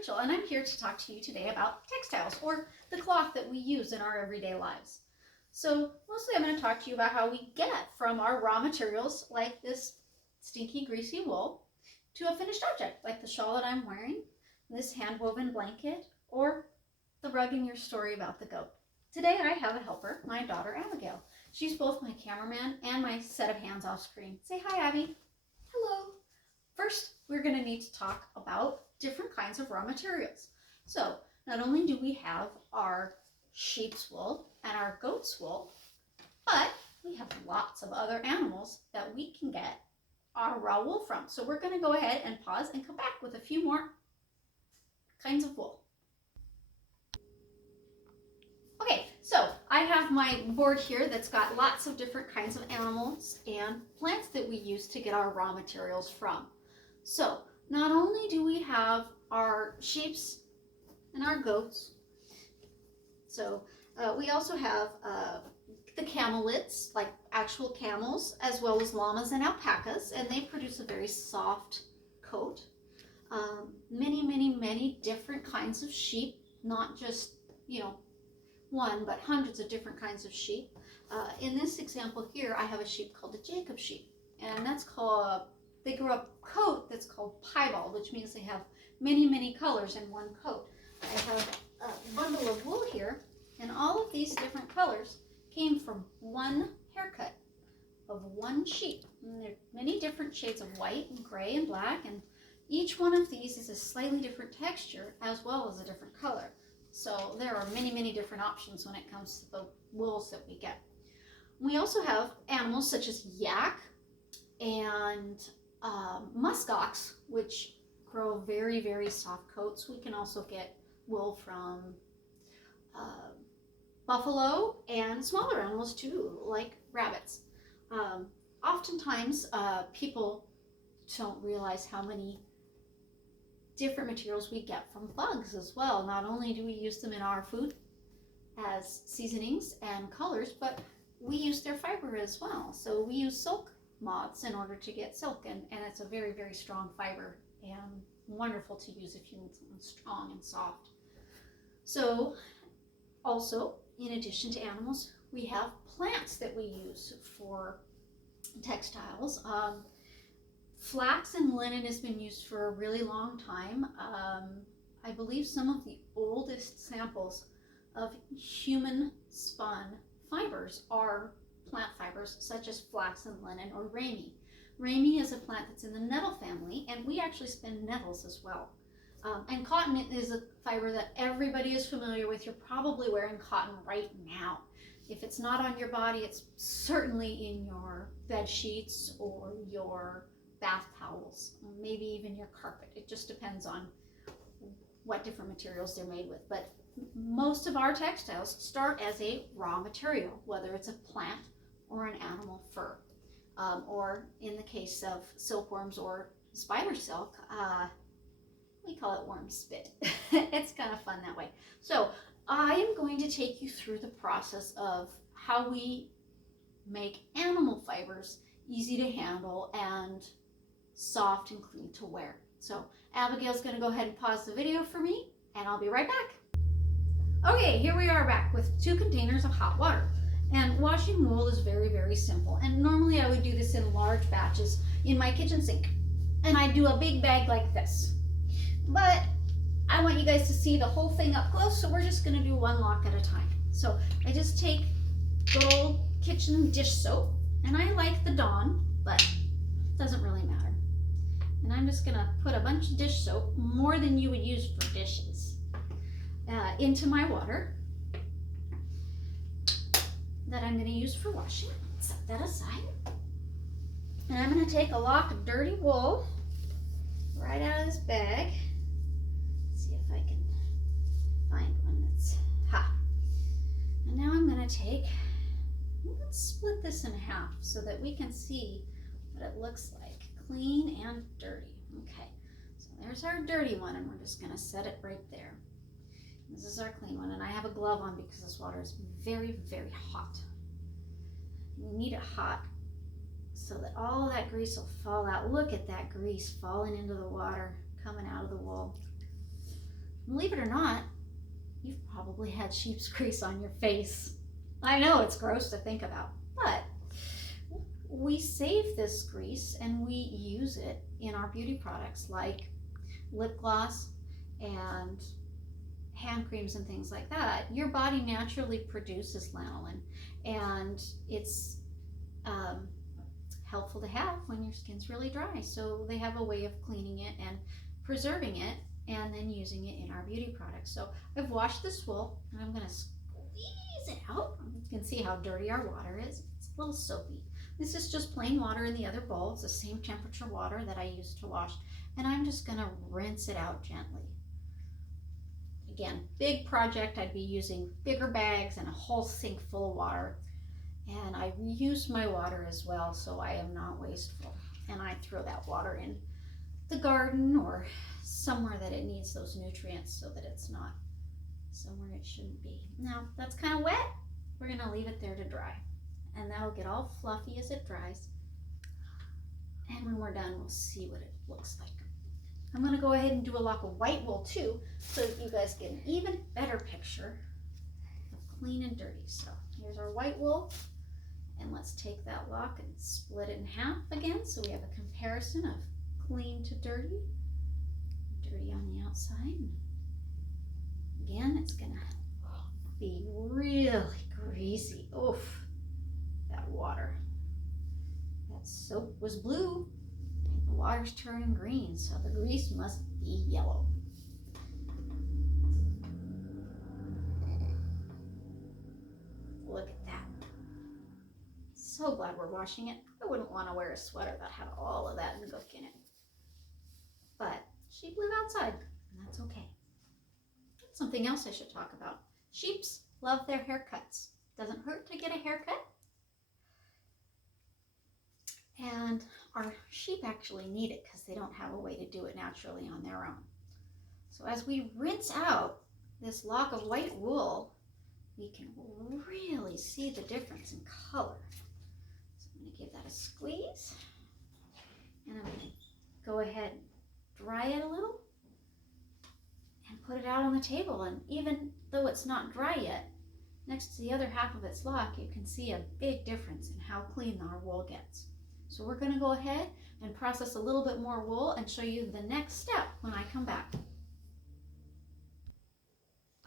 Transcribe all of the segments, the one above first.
Rachel, and I'm here to talk to you today about textiles, or the cloth that we use in our everyday lives. So mostly I'm going to talk to you about how we get from our raw materials, like this stinky, greasy wool, to a finished object, like the shawl that I'm wearing, this hand-woven blanket, or the rug in your story about the goat. Today I have a helper, my daughter Abigail. She's both my cameraman and my set of hands off screen. Say hi, Abby. Hello. First, we're going to need to talk about different kinds of raw materials. So, not only do we have our sheep's wool and our goat's wool, but we have lots of other animals that we can get our raw wool from. So we're going to go ahead and pause and come back with a few more kinds of wool. Okay, so I have my board here that's got lots of different kinds of animals and plants that we use to get our raw materials from. So not only do we have our sheeps and our goats, so we also have the camelids, like actual camels, as well as llamas and alpacas, and they produce a very soft coat. Many different kinds of sheep, not just, one, but hundreds of different kinds of sheep. In this example here, I have a sheep called a Jacob sheep, and that's called, they grow a coat that's called piebald, which means they have many colors in one coat. I have a bundle of wool here, and all of these different colors came from one haircut of one sheep. And there are many different shades of white and gray and black, and each one of these is a slightly different texture as well as a different color. So there are many different options when it comes to the wools that we get. We also have animals such as yak and muskox, which grow very soft coats. We can also get wool from buffalo and smaller animals too, like rabbits. Oftentimes people don't realize how many different materials we get from bugs as well. Not only do we use them in our food as seasonings and colors, but we use their fiber as well. So we use silk moths in order to get silk, and it's a very strong fiber and wonderful to use if you need something strong and soft. So also, in addition to animals, we have plants that we use for textiles. Flax and linen has been used for a really long time. I believe some of the oldest samples of human spun fibers are plant fibers such as flax and linen, or rami. Rami is a plant that's in the nettle family, and we actually spin nettles as well. And cotton is a fiber that everybody is familiar with. You're probably wearing cotton right now. If it's not on your body, it's certainly in your bed sheets or your bath towels, maybe even your carpet. It just depends on what different materials they're made with. But most of our textiles start as a raw material, whether it's a plant or an animal fur, or in the case of silkworms or spider silk, we call it worm spit. It's kind of fun that way. So I am going to take you through the process of how we make animal fibers easy to handle and soft and clean to wear. So Abigail's going to go ahead and pause the video for me, and I'll be right back. Okay, here we are back with 2 containers of hot water. And washing wool is very simple. And normally I would do this in large batches in my kitchen sink. And I do a big bag like this. But I want you guys to see the whole thing up close, so we're just going to do one lock at a time. So I just take good old kitchen dish soap, and I like the Dawn, but it doesn't really matter. And I'm just going to put a bunch of dish soap, more than you would use for dishes, into my water that I'm going to use for washing. Set that aside. And I'm going to take a lock of dirty wool right out of this bag. Let's see if I can find one that's hot. And now I'm going to take, let's split this in half so that we can see what it looks like, clean and dirty. Okay, so there's our dirty one, and we're just going to set it right there. This is our clean one, and I have a glove on because this water is very hot. You need it hot so that all of that grease will fall out. Look at that grease falling into the water, coming out of the wool. Believe it or not, you've probably had sheep's grease on your face. I know it's gross to think about, but we save this grease and we use it in our beauty products like lip gloss and hand creams and things like that. Your body naturally produces lanolin, and it's helpful to have when your skin's really dry. So they have a way of cleaning it and preserving it and then using it in our beauty products. So I've washed this wool and I'm going to squeeze it out. You can see how dirty our water is. It's a little soapy. This is just plain water in the other bowl. It's the same temperature water that I used to wash, and I'm just going to rinse it out gently. Again, big project. I'd be using bigger bags and a whole sink full of water, and I reuse my water as well, so I am not wasteful, and I throw that water in the garden or somewhere that it needs those nutrients so that it's not somewhere it shouldn't be. Now that's kind of wet. We're going to leave it there to dry, and that'll get all fluffy as it dries, and when we're done we'll see what it looks like. I'm going to go ahead and do a lock of white wool too, so that you guys get an even better picture of clean and dirty. So here's our white wool, and let's take that lock and split it in half again so we have a comparison of clean to dirty. Dirty on the outside. Again, it's going to be really greasy. Oof, that water. That soap was blue. The water's turning green, so the grease must be yellow. Look at that. So glad we're washing it. I wouldn't want to wear a sweater that had all of that gook in it. But sheep live outside, and that's okay. Something else I should talk about. Sheeps love their haircuts. Doesn't hurt to get a haircut. And our sheep actually need it because they don't have a way to do it naturally on their own. So as we rinse out this lock of white wool, we can really see the difference in color. So I'm going to give that a squeeze, and I'm going to go ahead and dry it a little and put it out on the table. And even though it's not dry yet, next to the other half of its lock, you can see a big difference in how clean our wool gets. So we're going to go ahead and process a little bit more wool and show you the next step when I come back.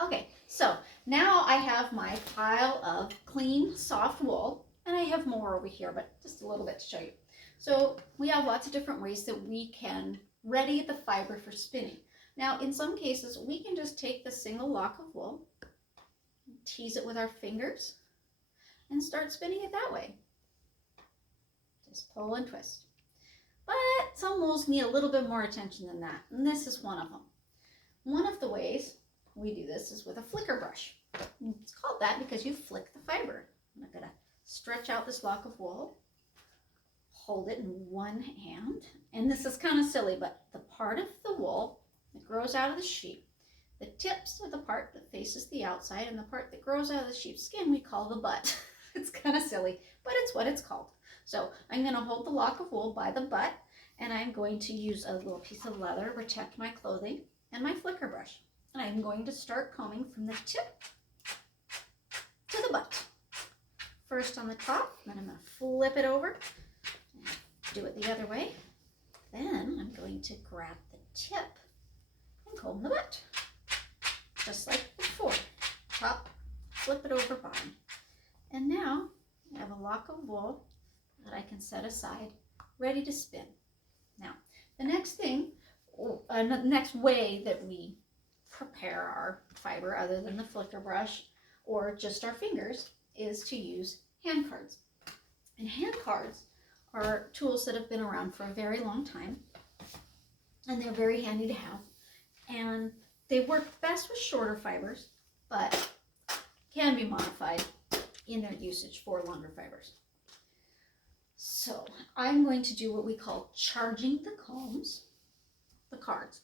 Okay, so now I have my pile of clean, soft wool, and I have more over here, but just a little bit to show you. So we have lots of different ways that we can ready the fiber for spinning. Now, in some cases, we can just take the single lock of wool, tease it with our fingers, and start spinning it that way. Just pull and twist. But some wools need a little bit more attention than that, and this is one of them. One of the ways we do this is with a flicker brush. It's called that because you flick the fiber. I'm going to stretch out this lock of wool, hold it in one hand, and this is kind of silly, but the part of the wool that grows out of the sheep, the tips are the part that faces the outside, and the part that grows out of the sheep's skin we call the butt. It's kind of silly, but it's what it's called. So I'm going to hold the lock of wool by the butt, and I'm going to use a little piece of leather to protect my clothing and my flicker brush. And I'm going to start combing from the tip to the butt. First on the top, then I'm going to flip it over, and do it the other way. Then I'm going to grab the tip and comb the butt, just like before. Top, flip it over, bottom. And now I have a lock of wool that I can set aside, ready to spin. Now, the next thing, the next way that we prepare our fiber, other than the flicker brush or just our fingers, is to use hand cards. And hand cards are tools that have been around for a very long time, and they're very handy to have. And they work best with shorter fibers, but can be modified in their usage for longer fibers. So I'm going to do what we call charging the cards,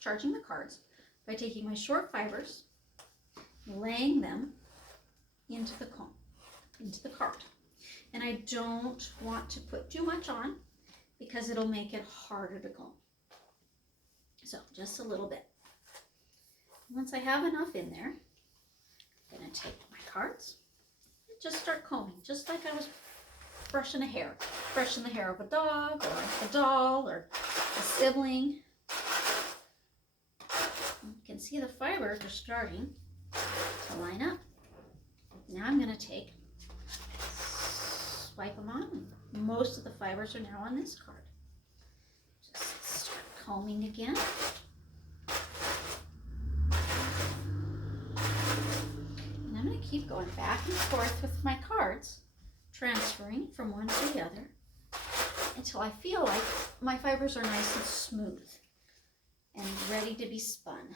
charging the cards by taking my short fibers, laying them into the comb, into the card. And I don't want to put too much on because it'll make it harder to comb. So just a little bit. Once I have enough in there, I'm going to take my cards and just start combing, just like I was brushing a hair. Brushing the hair of a dog or a doll or a sibling. You can see the fibers are starting to line up. Now I'm going to swipe them on. Most of the fibers are now on this card. Just start combing again. And I'm going to keep going back and forth with my cards, transferring from one to the other until I feel like my fibers are nice and smooth and ready to be spun.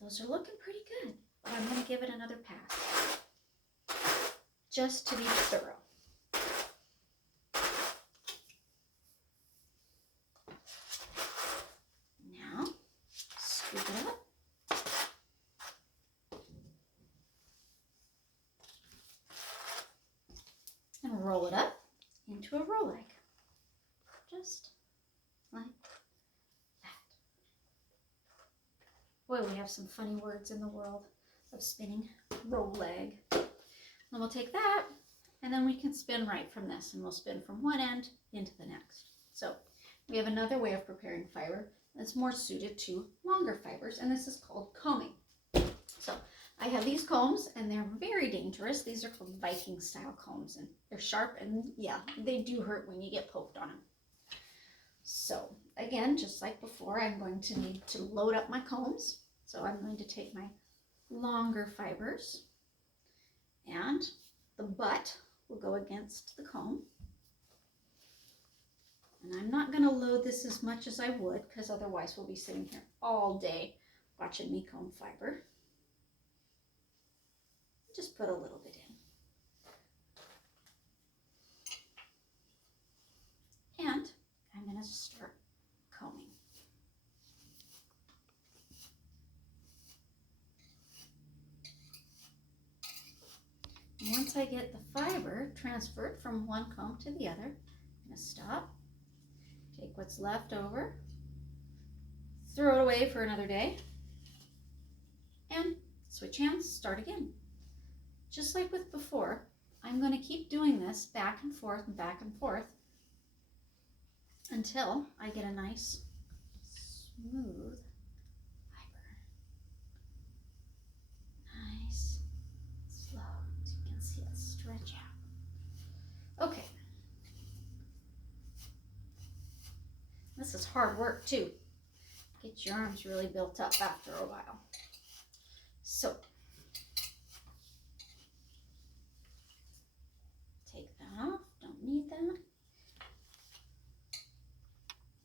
Those are looking pretty good, but I'm going to give it another pass just to be thorough. Now, scoop it up. And roll it up into a roll egg. Just like that. Boy, we have some funny words in the world of spinning. Roll egg. And we'll take that, and then we can spin right from this, and we'll spin from one end into the next. So we have another way of preparing fiber that's more suited to longer fibers, and this is called combing. So I have these combs, and they're very dangerous. These are called Viking style combs, and they're sharp, and yeah, they do hurt when you get poked on them. So again, just like before, I'm going to need to load up my combs. So I'm going to take my longer fibers, and the butt will go against the comb. And I'm not going to load this as much as I would, because otherwise we'll be sitting here all day watching me comb fiber. Just put a little bit in. And I'm going to start combing. And once I get the fiber transferred from one comb to the other, I'm going to stop, take what's left over, throw it away for another day, and switch hands, start again. Just like with before, I'm going to keep doing this back and forth and back and forth until I get a nice, smooth fiber. Nice, slow, so you can see it stretch out. Okay. This is hard work too. Get your arms really built up after a while. So, take that off, don't need that.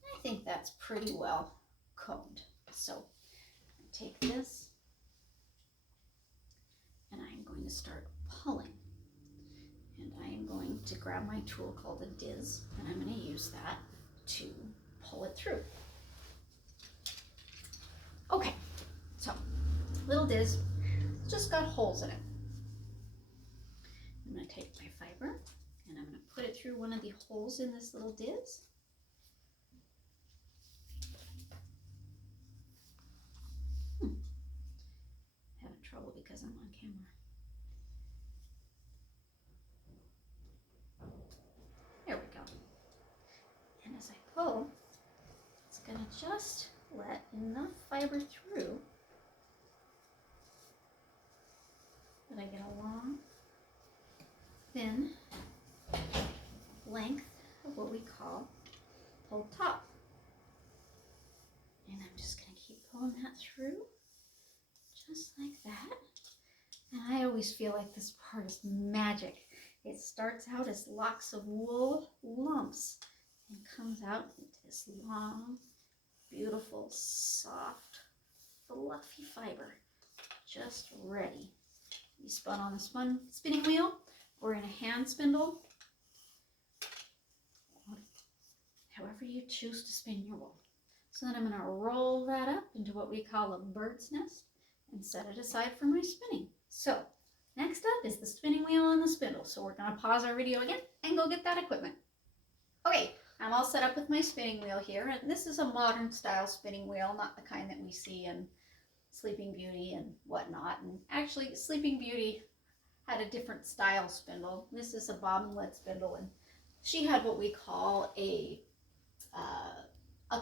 I think that's pretty well combed. So, take this and I'm going to start pulling. And I am going to grab my tool called a diz, and I'm going to use that to pull it through. Okay, so little diz, just got holes in it. I'm going to take my fiber and I'm going to put it through one of the holes in this little diz. Having trouble because I'm on camera. There we go. And as I pull, it's going to just let enough fiber through that I get a long, thin length of what we call pulled top. And I'm just going to keep pulling that through, just like that. And I always feel like this part is magic. It starts out as locks of wool lumps and comes out into this long, beautiful, soft, fluffy fiber, just ready to be spun on the spinning wheel or in a hand spindle, however you choose to spin your wool. So then I'm going to roll that up into what we call a bird's nest and set it aside for my spinning. So next up is the spinning wheel and the spindle. So we're going to pause our video again and go get that equipment. Okay, I'm all set up with my spinning wheel here, and this is a modern style spinning wheel, not the kind that we see in Sleeping Beauty and whatnot. And actually, Sleeping Beauty had a different style spindle. This is a bobbin lead spindle, and she had what we call a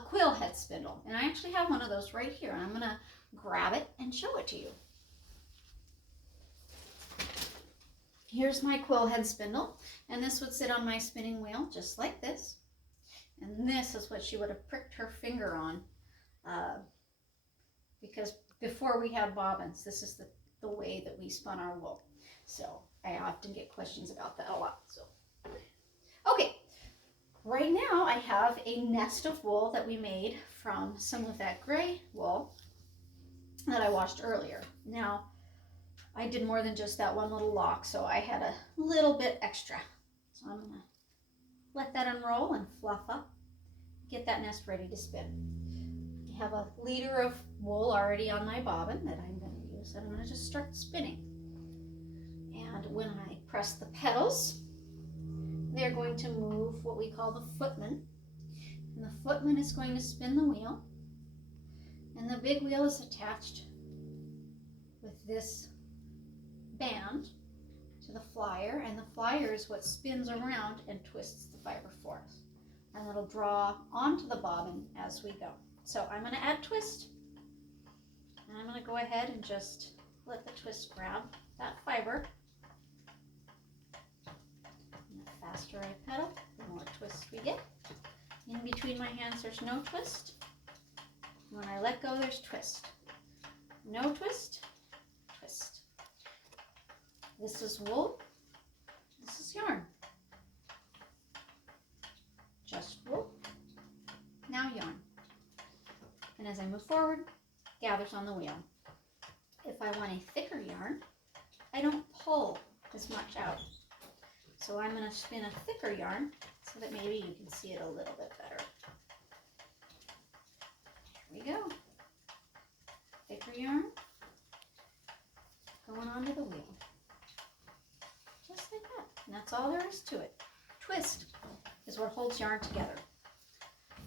quill head spindle. And I actually have one of those right here, and I'm going to grab it and show it to you. Here's my quill head spindle, and this would sit on my spinning wheel just like this. And this is what she would have pricked her finger on, because before we had bobbins, this is the way that we spun our wool. So I often get questions about that a lot. So, okay, right now I have a nest of wool that we made from some of that gray wool that I washed earlier. Now, I did more than just that one little lock, so I had a little bit extra. So I'm gonna let that unroll and fluff up, get that nest ready to spin. I have a liter of wool already on my bobbin that I'm going to use, and I'm going to just start spinning. And when I press the pedals, they're going to move what we call the footman. And the footman is going to spin the wheel, and the big wheel is attached with this band to the flyer, and the flyer is what spins around and twists the fiber for us. And it'll draw onto the bobbin as we go. So I'm going to add twist, and I'm going to go ahead and just let the twist grab that fiber. And the faster I pedal, the more twist we get. In between my hands, there's no twist. When I let go, there's twist. No twist, twist. This is wool, this is yarn. Just wool, now yarn. And as I move forward, gathers on the wheel. If I want a thicker yarn, I don't pull as much out. So I'm going to spin a thicker yarn so that maybe you can see it a little bit better. Here we go. Thicker yarn going onto the wheel. Just like that. And that's all there is to it. Twist is what holds yarn together.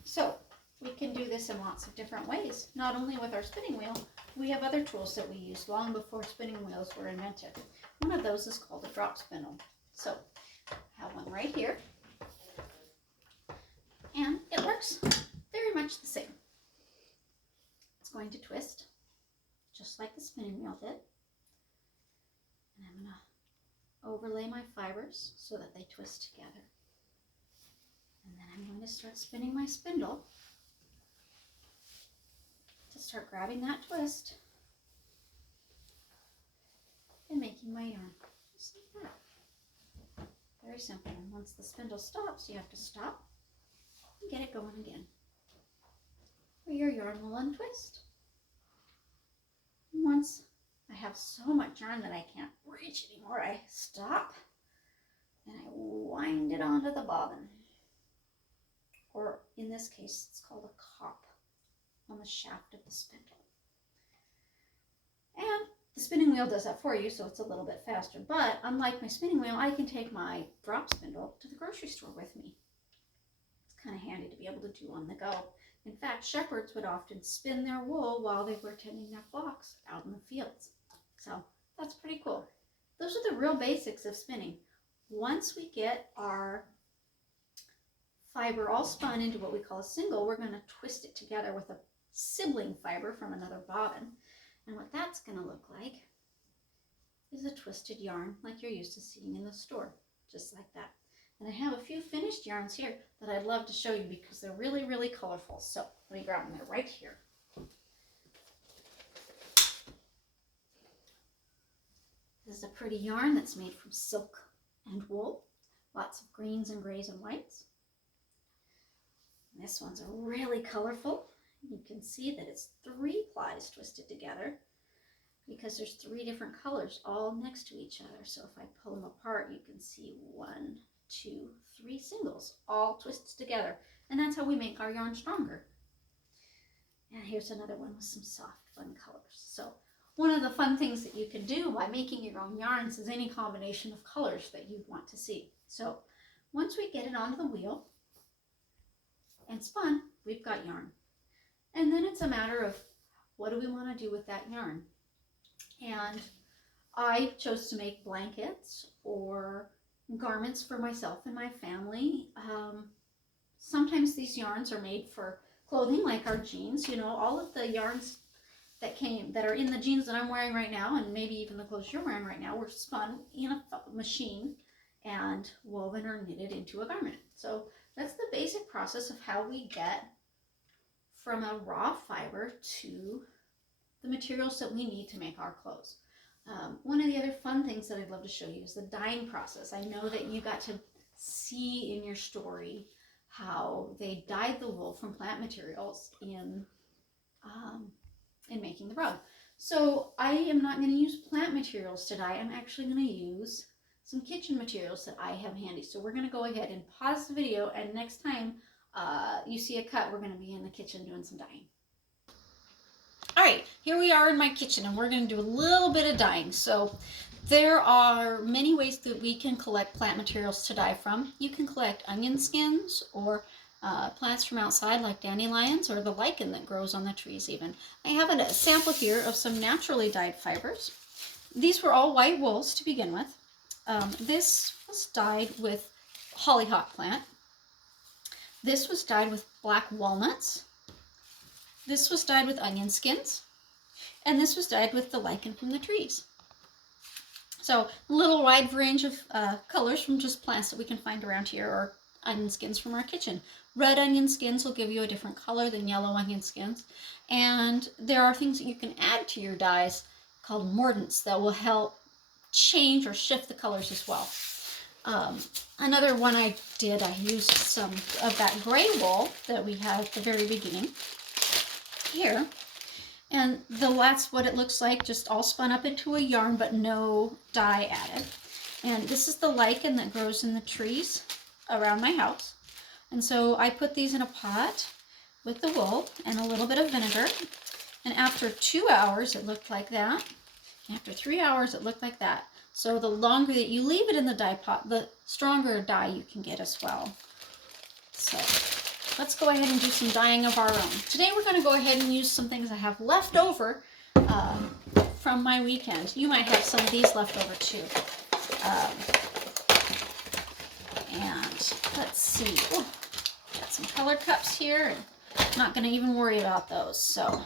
So we can do this in lots of different ways. Not only with our spinning wheel, we have other tools that we used long before spinning wheels were invented. One of those is called a drop spindle. So I have one right here, and it works very much the same. It's going to twist just like the spinning wheel did, and I'm going to overlay my fibers so that they twist together. And then I'm going to start spinning my spindle to start grabbing that twist and making my yarn just like that. Very simple. And once the spindle stops, you have to stop and get it going again, or your yarn will untwist. And once I have so much yarn that I can't reach anymore, I stop and I wind it onto the bobbin. Or in this case, it's called a cop on the shaft of the spindle. And the spinning wheel does that for you, so it's a little bit faster. But unlike my spinning wheel, I can take my drop spindle to the grocery store with me. It's kind of handy to be able to do on the go. In fact, shepherds would often spin their wool while they were tending their flocks out in the fields. So that's pretty cool. Those are the real basics of spinning. Once we get our fiber all spun into what we call a single, we're going to twist it together with a sibling fiber from another bobbin. And what that's going to look like is a twisted yarn like you're used to seeing in the store, just like that. And I have a few finished yarns here that I'd love to show you because they're really, really colorful. So let me grab them. They're right here. This is a pretty yarn that's made from silk and wool. Lots of greens and grays and whites. This one's really colorful. You can see that it's 3 plies twisted together because there's 3 different colors all next to each other. So if I pull them apart, you can see 1, 2, 3 singles all twisted together. And that's how we make our yarn stronger. And here's another one with some soft, fun colors. So one of the fun things that you can do by making your own yarns is any combination of colors that you want to see. So once we get it onto the wheel and spun, we've got yarn. And then it's a matter of what do we want to do with that yarn? And I chose to make blankets or garments for myself and my family. Sometimes these yarns are made for clothing, like our jeans. You know, all of the yarns that are in the jeans that I'm wearing right now, and maybe even the clothes you're wearing right now, were spun in a machine and woven or knitted into a garment. So that's the basic process of how we get from a raw fiber to the materials that we need to make our clothes. One of the other fun things that I'd love to show you is the dyeing process. I know that you got to see in your story how they dyed the wool from plant materials in making the rug. So I am not going to use plant materials to dye. I'm actually going to use some kitchen materials that I have handy. So we're going to go ahead and pause the video, and next time you see a cut, we're going to be in the kitchen doing some dyeing. All right, here we are in my kitchen, and we're going to do a little bit of dyeing. So there are many ways that we can collect plant materials to dye from. You can collect onion skins or plants from outside like dandelions, or the lichen that grows on the trees even. I have a sample here of some naturally dyed fibers. These were all white wools to begin with. This was dyed with hollyhock plant. This was dyed with black walnuts. This was dyed with onion skins, and this was dyed with the lichen from the trees. So a little wide range of colors from just plants that we can find around here, or onion skins from our kitchen. Red onion skins will give you a different color than yellow onion skins. And there are things that you can add to your dyes called mordants that will help change or shift the colors as well. Another one I used some of that gray wool that we had at the very beginning here, and that's what it looks like, just all spun up into a yarn but no dye added. And this is the lichen that grows in the trees around my house, and so I put these in a pot with the wool and a little bit of vinegar, and after 2 hours it looked like that, and after 3 hours it looked like that. So the longer that you leave it in the dye pot, the stronger dye you can get as well. So let's go ahead and do some dyeing of our own. Today we're going to go ahead and use some things I have left over from my weekend. You might have some of these left over too. And let's see. Ooh, got some color cups here, and I'm not going to even worry about those. So,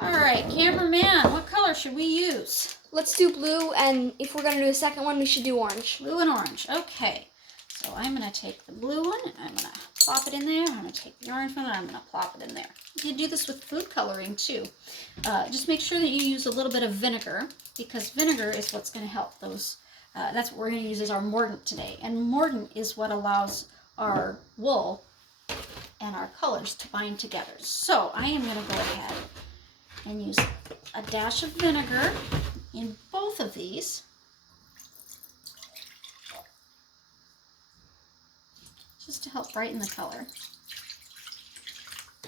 all right, cameraman, what color should we use? Let's do blue, and if we're going to do a second one, we should do orange. Blue and orange. Okay. So I'm going to take the blue one, and I'm going to plop it in there. I'm going to take the orange one, and I'm going to plop it in there. You can do this with food coloring too. Just make sure that you use a little bit of vinegar, because vinegar is what's going to help those. That's what we're going to use as our mordant today. And mordant is what allows our wool and our colors to bind together. So I am going to go ahead and use a dash of vinegar in both of these. Just to help brighten the color.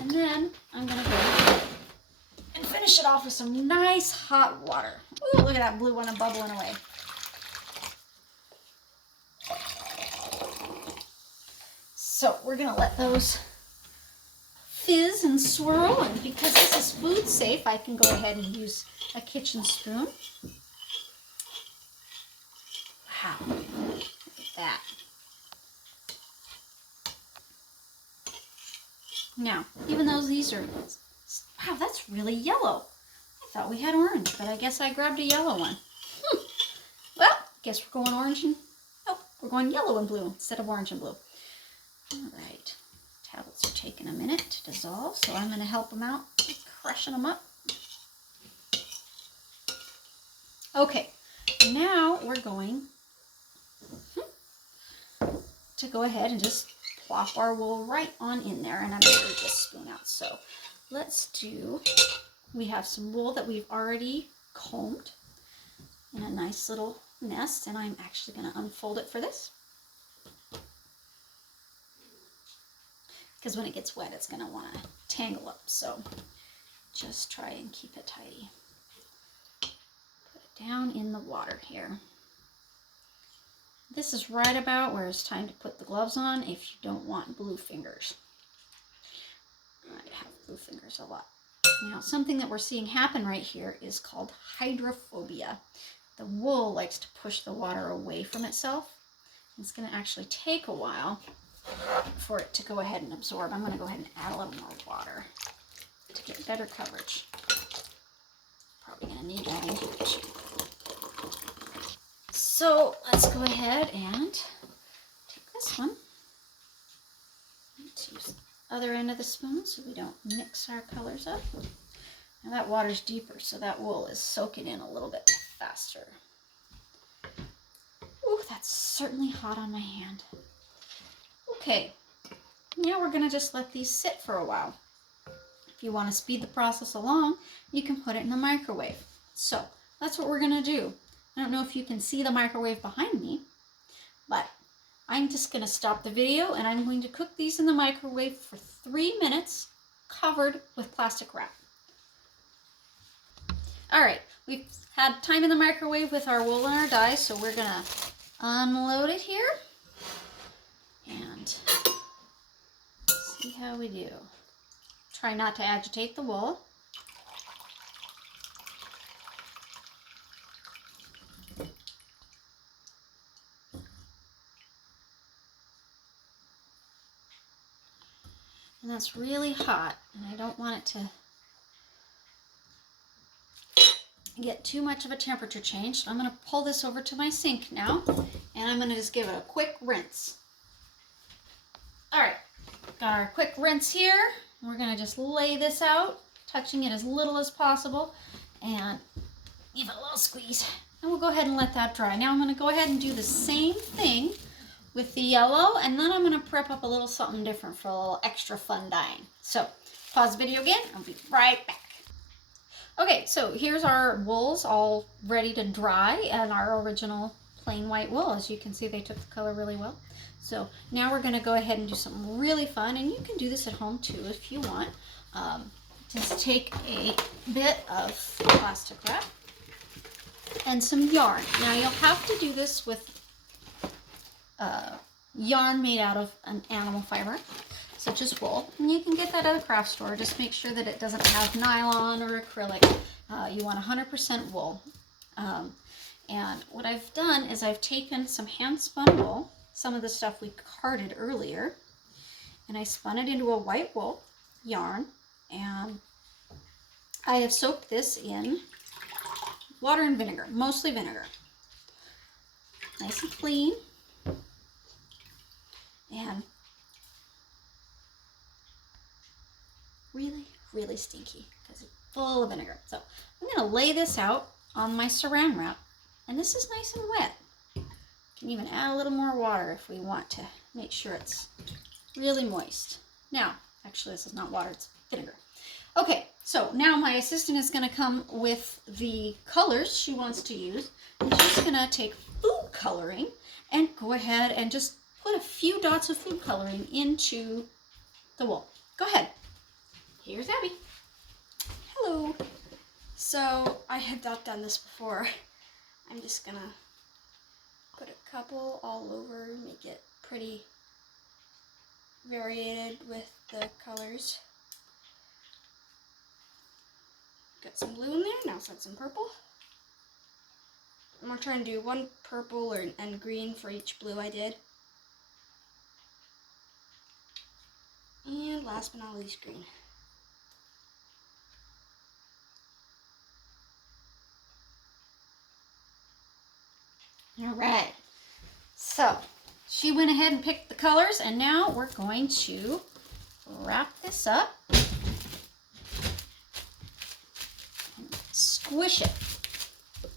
And then I'm going to go and finish it off with some nice hot water. Ooh, look at that blue one bubbling away. So we're going to let those fizz and swirl, and because this is food safe, I can go ahead and use a kitchen spoon. Wow, look at that. Now, even though these are, wow, that's really yellow. I thought we had orange, but I guess I grabbed a yellow one. Well, guess we're going orange and, oh, we're going yellow and blue instead of orange and blue. All right, tablets are taking a minute to dissolve, so I'm going to help them out by crushing them up. Okay, now we're going to go ahead and just plop our wool right on in there, and I'm going to leave this spoon out. So let's do, we have some wool that we've already combed in a nice little nest, and I'm actually going to unfold it for this, because when it gets wet it's going to want to tangle up, so just try and keep it tidy. Put it down in the water here. This is right about where it's time to put the gloves on if you don't want blue fingers. I have blue fingers a lot. Now, something that we're seeing happen right here is called hydrophobia. The wool likes to push the water away from itself. It's going to actually take a while for it to go ahead and absorb. I'm going to go ahead and add a little more water to get better coverage. Probably going to need that in here too. So let's go ahead and take this one. Let's use the other end of the spoon so we don't mix our colors up. Now that water's deeper, so that wool is soaking in a little bit faster. Ooh, that's certainly hot on my hand. Okay, now we're going to just let these sit for a while. If you want to speed the process along, you can put it in the microwave. So that's what we're going to do. I don't know if you can see the microwave behind me, but I'm just going to stop the video and I'm going to cook these in the microwave for 3 minutes, covered with plastic wrap. All right, we've had time in the microwave with our wool and our dye, so we're going to unload it here and see how we do. Try not to agitate the wool. And that's really hot, and I don't want it to get too much of a temperature change. So I'm going to pull this over to my sink now, and I'm going to just give it a quick rinse. All right, got our quick rinse here. We're going to just lay this out, touching it as little as possible, and give it a little squeeze. And we'll go ahead and let that dry. Now I'm going to go ahead and do the same thing with the yellow, and then I'm going to prep up a little something different for a little extra fun dyeing. So pause the video again. I'll be right back. Okay, so here's our wools all ready to dry, and our original plain white wool. As you can see, they took the color really well. So now we're going to go ahead and do something really fun, and you can do this at home too if you want. Just take a bit of plastic wrap and some yarn. Now you'll have to do this with yarn made out of an animal fiber, such as wool, and you can get that at a craft store. Just make sure that it doesn't have nylon or acrylic. You want 100% wool. And what I've done is I've taken some hand spun wool, some of the stuff we carded earlier, and I spun it into a white wool yarn, and I have soaked this in water and vinegar, mostly vinegar. Nice and clean. And really, really stinky because it's full of vinegar. So I'm going to lay this out on my saran wrap, and this is nice and wet. You can even add a little more water if we want to make sure it's really moist. Now, actually this is not water, it's vinegar. Okay, so now my assistant is going to come with the colors she wants to use, and she's going to take food coloring and go ahead and just put a few dots of food coloring into the wool. Go ahead. Here's Abby. Hello. So I had not done this before. I'm just gonna put a couple all over, make it pretty variated with the colors. Got some blue in there, now let's add some purple. And we're trying to do one purple and green for each blue I did. And last but not least, green. All right. So she went ahead and picked the colors, and now we're going to wrap this up and squish it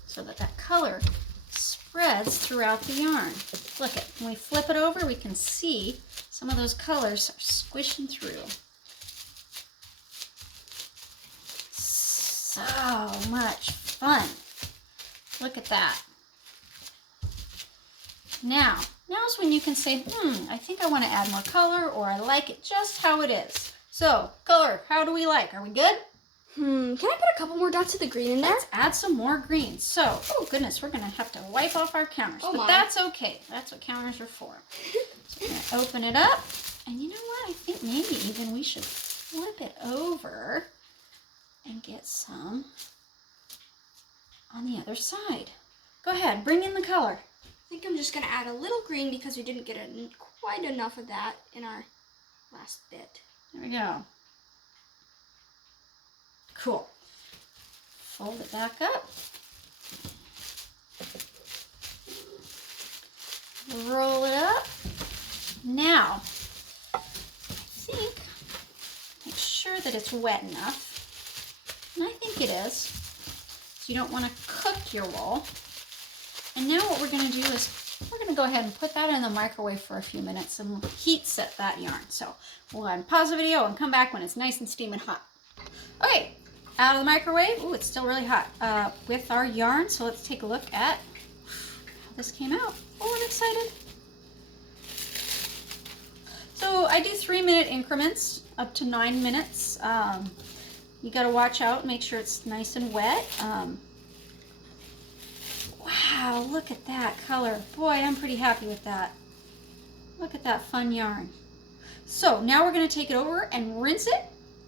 so that that color spreads throughout the yarn. Look it, when we flip it over, we can see some of those colors are squishing through. So much fun. Look at that. Now's when you can say, I think I want to add more color, or I like it just how it is. So, color, how do we like? Are we good? Can I put a couple more dots of the green in there? Let's add some more green. So, oh goodness, we're going to have to wipe off our counters. Oh but my. that's okay. That's what counters are for. So we're going to open it up. And you know what? I think maybe even we should flip it over and get some on the other side. Go ahead, bring in the color. I think I'm just going to add a little green because we didn't get quite enough of that in our last bit. There we go. Cool. Fold it back up. Roll it up. Now, I think, make sure that it's wet enough. And I think it is. So you don't want to cook your wool. And now what we're going to do is we're going to go ahead and put that in the microwave for a few minutes and heat set that yarn. So we'll go ahead and pause the video and come back when it's nice and steaming hot. Okay, out of the microwave. Ooh, it's still really hot. With our yarn, so let's take a look at how this came out. Oh, I'm excited. So I do 3-minute increments up to 9 minutes. You got to watch out, make sure it's nice and wet. Wow, look at that color. Boy, I'm pretty happy with that. Look at that fun yarn. So now we're going to take it over and rinse it,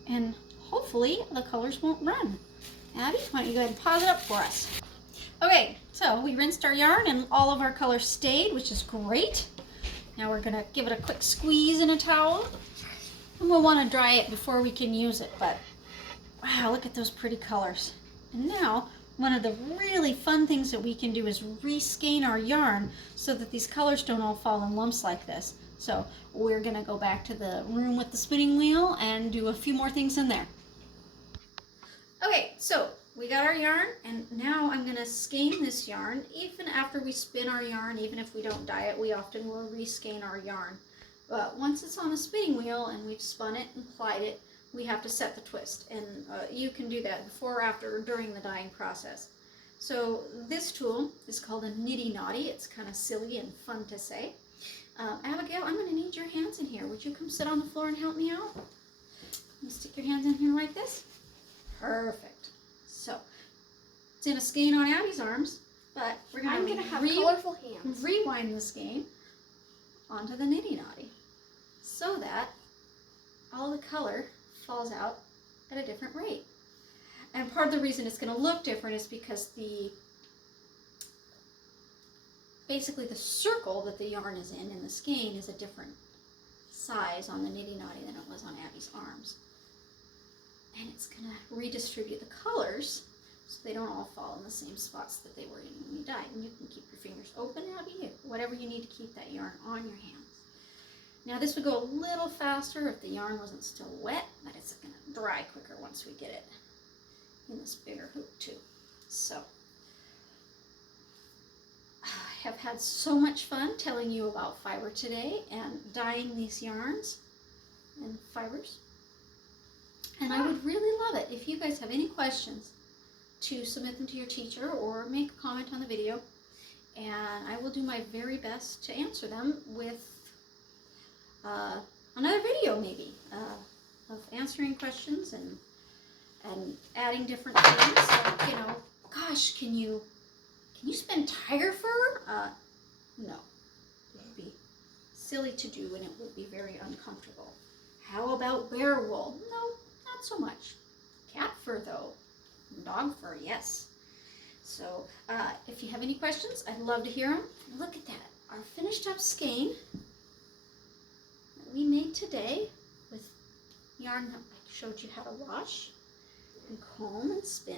and hopefully the colors won't run. Abby, why don't you go ahead and pause it up for us. Okay, so we rinsed our yarn and all of our colors stayed, which is great. Now we're going to give it a quick squeeze in a towel, and we'll want to dry it before we can use it. But wow, look at those pretty colors. And now one of the really fun things that we can do is reskein our yarn so that these colors don't all fall in lumps like this. So we're going to go back to the room with the spinning wheel and do a few more things in there. Okay, so we got our yarn, and now I'm going to skein this yarn. Even after we spin our yarn, even if we don't dye it, we often will reskein our yarn. But once it's on the spinning wheel and we've spun it and plied it, we have to set the twist, and you can do that before, after, or during the dyeing process. So this tool is called a nitty knotty. It's kind of silly and fun to say. Abigail, I'm going to need your hands in here. Would you come sit on the floor and help me out? You stick your hands in here like this. Perfect. So it's in a skein on Abby's arms, but we're going to have colorful hands. Rewind the skein onto the nitty knotty so that all the color falls out at a different rate. And part of the reason it's going to look different is because basically the circle that the yarn is in the skein is a different size on the nitty knotty than it was on Abby's arms. And it's going to redistribute the colors so they don't all fall in the same spots that they were in when you dyed. And you can keep your fingers open, Abby, whatever you need to keep that yarn on your hands. Now this would go a little faster if the yarn wasn't still wet, but it's going to dry quicker once we get it in this bigger hoop too. So I have had so much fun telling you about fiber today and dyeing these yarns and fibers. And I would really love it if you guys have any questions to submit them to your teacher or make a comment on the video, and I will do my very best to answer them with another video maybe of answering questions and adding different things. Like, you know, gosh, can you spin tiger fur? No, it would be silly to do, and it would be very uncomfortable. How about bear wool? No, not so much. Cat fur though, dog fur, yes. So if you have any questions, I'd love to hear them. Look at that, our finished up skein that we made today with yarn that I showed you how to wash and comb and spin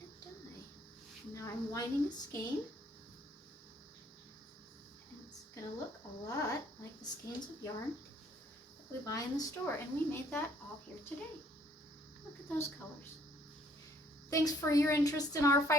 and dye. Now I'm winding a skein, and it's going to look a lot like the skeins of yarn that we buy in the store, and we made that all here today. Look at those colors. Thanks for your interest in our fiber.